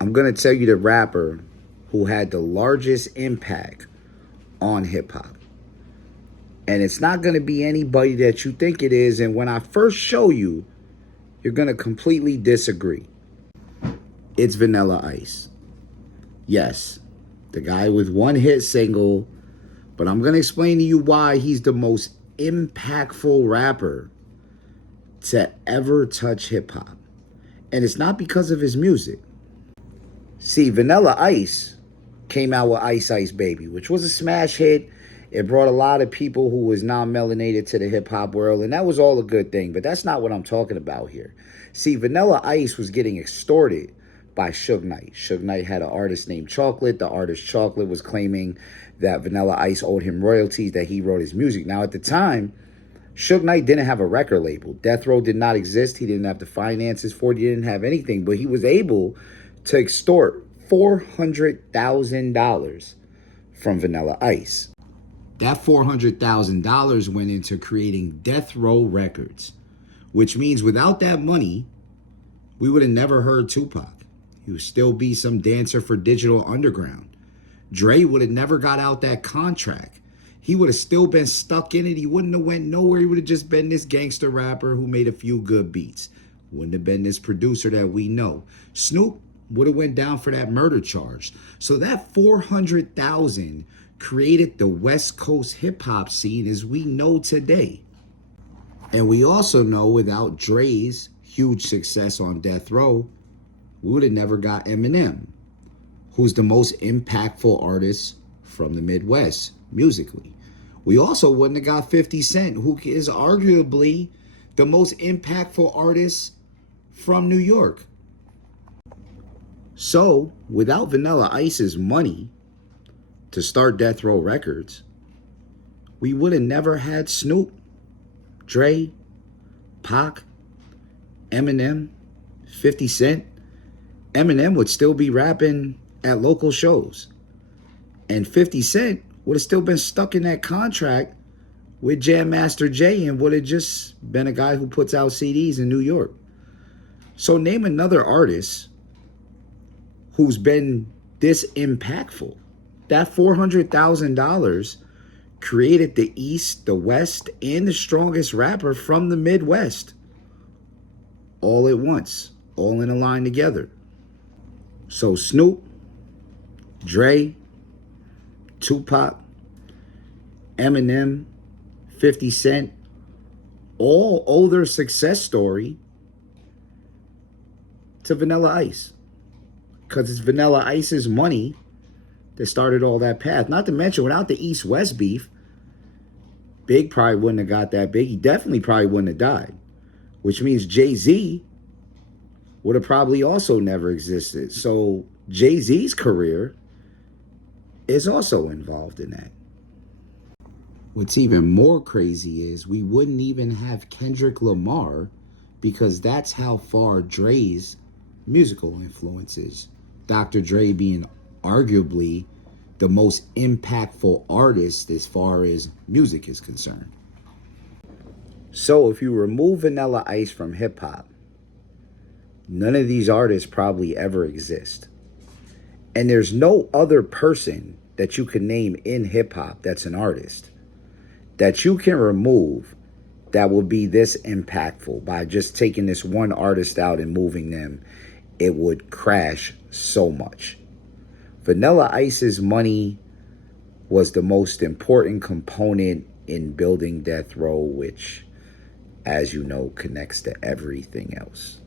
I'm going to tell you the rapper who had the largest impact on hip hop. And it's not going to be anybody that you think it is. And when I first show you, you're going to completely disagree. It's Vanilla Ice. Yes, the guy with one hit single, but I'm going to explain to you why he's the most impactful rapper to ever touch hip hop. And it's not because of his music. See, Vanilla Ice came out with Ice Ice Baby, which was a smash hit. It brought a lot of people who was non-melanated to the hip-hop world, and that was all a good thing, but that's not what I'm talking about here. See, Vanilla Ice was getting extorted by Suge Knight. Suge Knight had an artist named Chocolate. The artist Chocolate was claiming that Vanilla Ice owed him royalties, that he wrote his music. Now, at the time, Suge Knight didn't have a record label. Death Row did not exist. He didn't have the finances for it. He didn't have anything, but he was able to extort $400,000 from Vanilla Ice. That $400,000 went into creating Death Row Records, which means without that money, we would have never heard Tupac. He would still be some dancer for Digital Underground. Dre would have never got out that contract. He would have still been stuck in it. He wouldn't have went nowhere. He would have just been this gangster rapper who made a few good beats. Wouldn't have been this producer that we know. Snoop would have went down for that murder charge. So that $400,000 created the West Coast hip hop scene as we know today. And we also know without Dre's huge success on Death Row, we would have never got Eminem, who's the most impactful artist from the Midwest musically. We also wouldn't have got 50 Cent, who is arguably the most impactful artist from New York. So, without Vanilla Ice's money to start Death Row Records, we would have never had Snoop, Dre, Pac, Eminem, 50 Cent. Eminem would still be rapping at local shows. And 50 Cent would have still been stuck in that contract with Jam Master Jay and would have just been a guy who puts out CDs in New York. So name another artist who's been this impactful. That $400,000 created the East, the West, and the strongest rapper from the Midwest. All at once, all in a line together. So Snoop, Dre, Tupac, Eminem, 50 Cent, all owe their success story to Vanilla Ice. Because it's Vanilla Ice's money that started all that path. Not to mention, without the East-West beef, Big probably wouldn't have got that big. He definitely probably wouldn't have died. Which means Jay-Z would have probably also never existed. So Jay-Z's career is also involved in that. What's even more crazy is we wouldn't even have Kendrick Lamar because that's how far Dre's musical influence is. Dr. Dre being arguably the most impactful artist as far as music is concerned. So if you remove Vanilla Ice from hip hop, none of these artists probably ever exist. And there's no other person that you can name in hip hop that's an artist that you can remove that will be this impactful. By just taking this one artist out and moving them, it would crash so much. Vanilla Ice's money was the most important component in building Death Row, which, as you know, connects to everything else.